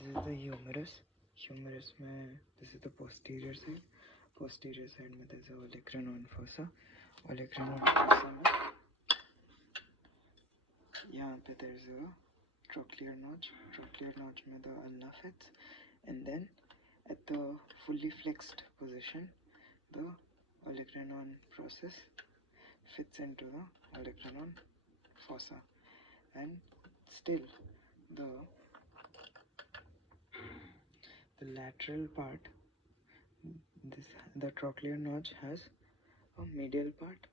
This is the humerus. Humerus में this is the posterior side. Posterior side में there's a olecranon fossa. Olecranon fossa में यहाँ पे there's a trochlear notch. Trochlear notch में the ulna fits, and then at the fully flexed position, the olecranon process fits into the olecranon fossa, and still the lateral part, the trochlear notch has a medial part,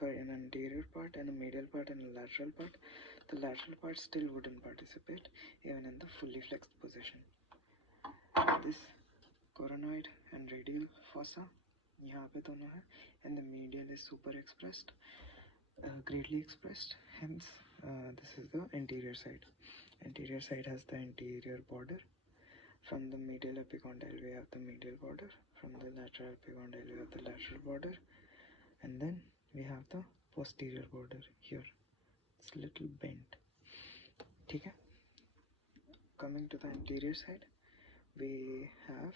an anterior part and a medial part and a lateral part. The lateral part still wouldn't participate even in the fully flexed position. This coronoid and radial fossa यहाँ पे दोनों है, and the medial is super expressed, greatly expressed. Hence, this is the anterior side. Anterior side has the anterior border. From the medial epicondyle we have the medial border. From the lateral epicondyle we have the lateral border, and then we have the posterior border here. It's a little bent. ठीक है? Coming to the anterior side, we have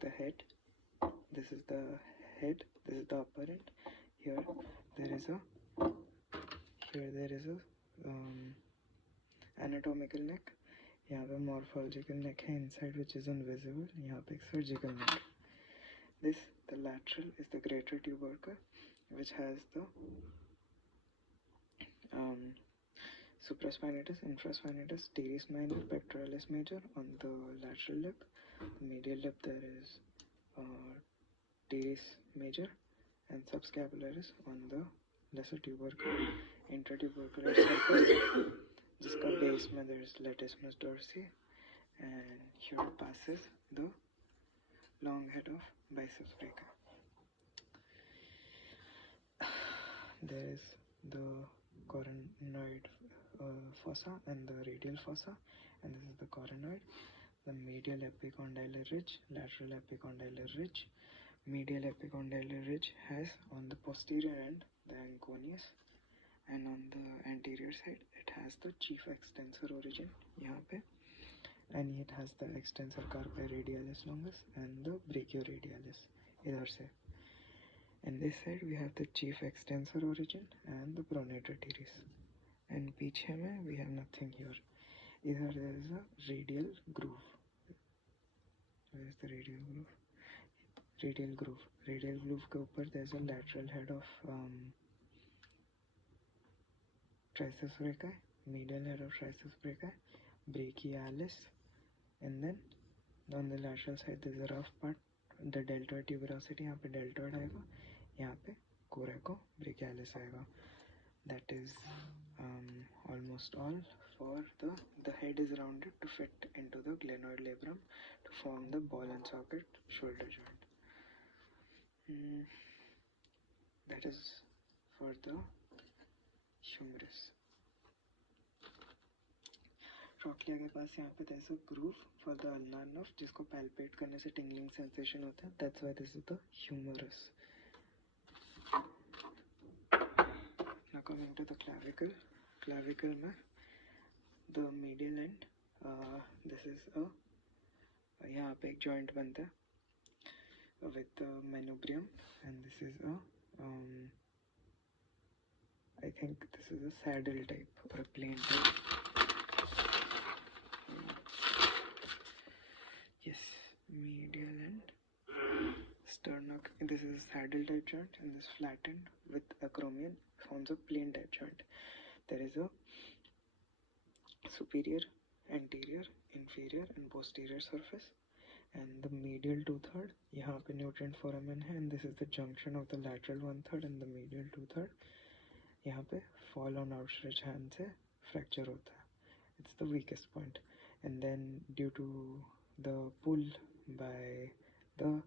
the head. This is the head. This is the upper end. Here there is a anatomical neck. यहाँ पे morphological neck है inside, which is invisible. यहाँ पे एक surgical neck. The lateral is the greater tubercle, which has the supraspinatus, infraspinatus, teres minor, pectoralis major on the lateral lip. The medial lip there is teres major, and subscapularis on the lesser tubercle. Intratubercular surface, जिसका base में there is latissimus dorsi, and here passes the long head of biceps brachii. There is the coronoid fossa and the radial fossa, and this is the coronoid. The medial epicondylar ridge, lateral epicondylar ridge. Medial epicondylar ridge has on the posterior end the anconeus, and on the anterior side it has the chief extensor origin यहाँ पे, and it has the extensor carpi radialis longus and the brachioradialis इधर से. And this side we have the chief extensor origin and the pronator teres, and पीछे में we have nothing here. Either there is a radial groove. Where is the radial groove? Radial groove. Radial groove के ऊपर there is a lateral head of triceps brachii, medial head of triceps brachii, brachialis, and then on the lateral side there is a rough part, the deltoid tuberosity. यहाँ पे deltoid आएगा, यहाँ पे coracobrachialis आएगा. That is almost all. For the head is rounded to fit into the glenoid labrum to form the ball and socket shoulder joint. That is for the humerus. Trochlea के पास यहाँ पे there is a groove for the ulnar nerve, जिसको palpate करने से tingling sensation होता है. That's why this is the humerus. Now coming to the clavicle. Clavicle में the medial end, this is a यहाँ पे एक joint बनता है with the manubrium, and this is a I think this is a saddle type or a plane type. Yes, medial end sternum. This is a saddle type joint, and this flattened with acromion forms a plane type joint. There is a superior, anterior, inferior and posterior surface, and the medial 2/3 यहाँ पे nutrient foramen है, and this is the junction of the lateral 1/3 and the medial 2/3. यहाँ पे fall on outstretched hand से fracture होता है. It's the weakest point, and then due to the pull by the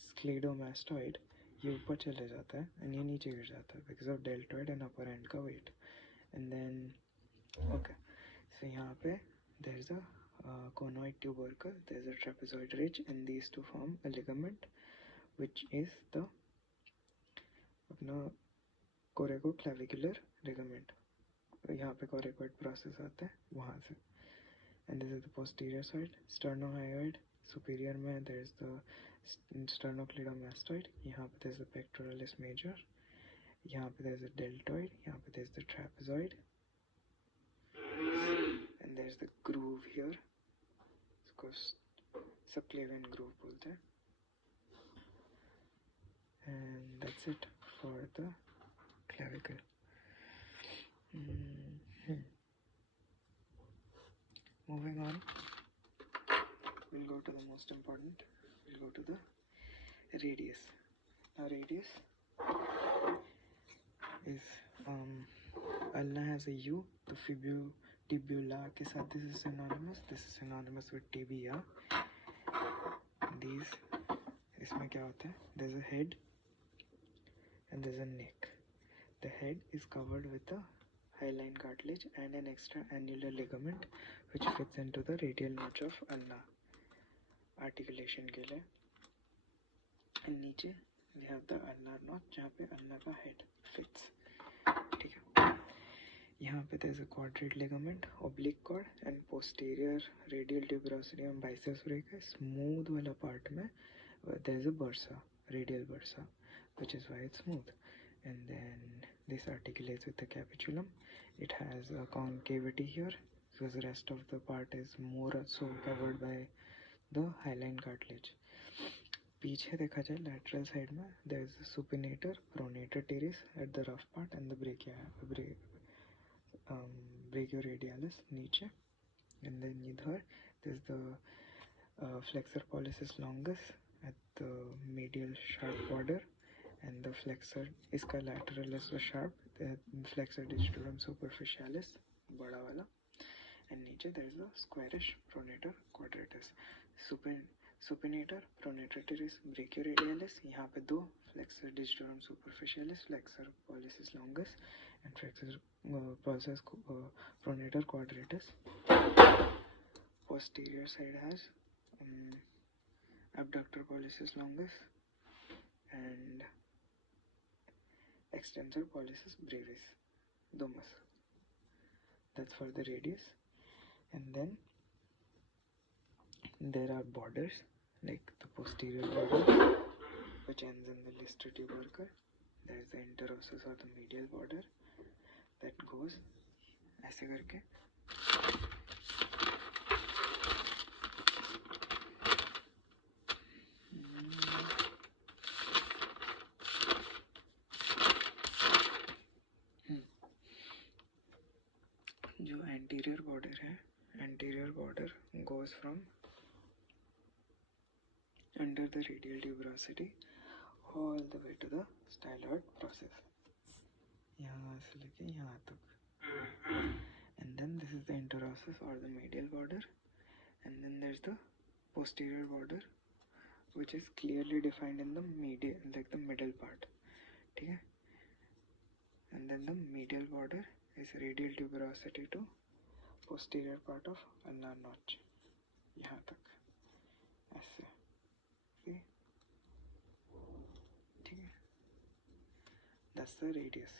scleromastoid ये ऊपर चले जाता है and ये नीचे गिर जाता है because of deltoid and upper end का weight. And then okay, so यहाँ पे there is a conoid tubercle, there is a trapezoid ridge, and these two form a ligament which is the अपना coracoclavicular ligament. यहाँ पे coracoid process आता है वहाँ से. and this is the posterior side. Sternohyoid superior में there is the sternocleidomastoid. यहाँ पे there is the pectoralis major. यहाँ पे there is the deltoid. यहाँ पे there is the trapezoid, and there is the groove here. इसको subclavian groove बोलते हैं. And that's it for the clavicle. Moving on, we'll go to the most important. We'll go to the radius. Now radius is ulna has a U. The tibula के साथ this is synonymous. This is synonymous with tibia. These इसमें क्या होता है? There's a head and there's a neck. The head is covered with a hyaline cartilage and an extra annular ligament which fits into the radial notch of ulna articulation के लिए. And नीचे we have the ulnar notch जहाँ पे ulna का head fits. ठीक है. यहाँ पे there is a quadrate ligament, oblique cord and posterior radial tuberosity and biceps brachii. Smooth वाला part में there is a bursa, radial bursa, which is why it's smooth. And then this articulates with the capitulum. It has a concavity here because the rest of the part is more so covered by the hyaline cartilage. पीछे देखा जाए lateral side में there is a supinator, pronator teres at the rough part and the brachioradialis नीचे. And then इधर there is the flexor pollicis longus at the medial sharp border, and the flexor इसका lateral is sharp, the flexor digitorum superficialis बड़ा वाला, and नीचे there is a squarish pronator quadratus. Supinator, pronator teres, brachioradialis. यहाँ पे दो flexor digitorum superficialis, flexor pollicis longus, and flexor pollicis pronator quadratus. Posterior side has abductor pollicis longus and extensor pollicis brevis, domus. That's for the radius. And then there are borders like the posterior border which ends in the lister tubercle. There is the interosseous or the medial border that goes ऐसे करके जो anterior border है, anterior border goes from under the radial tuberosity all the way to the styloid process. यहाँ से लेके यहाँ तक. And then this is the interosseous or the medial border, and then there's the posterior border which is clearly defined in the medial, like the middle part. ठीक है. And then the medial border is radial tuberosity to posterior part of ulnar notch यहाँ तक ऐसे. See? ठीक है. That's the radius.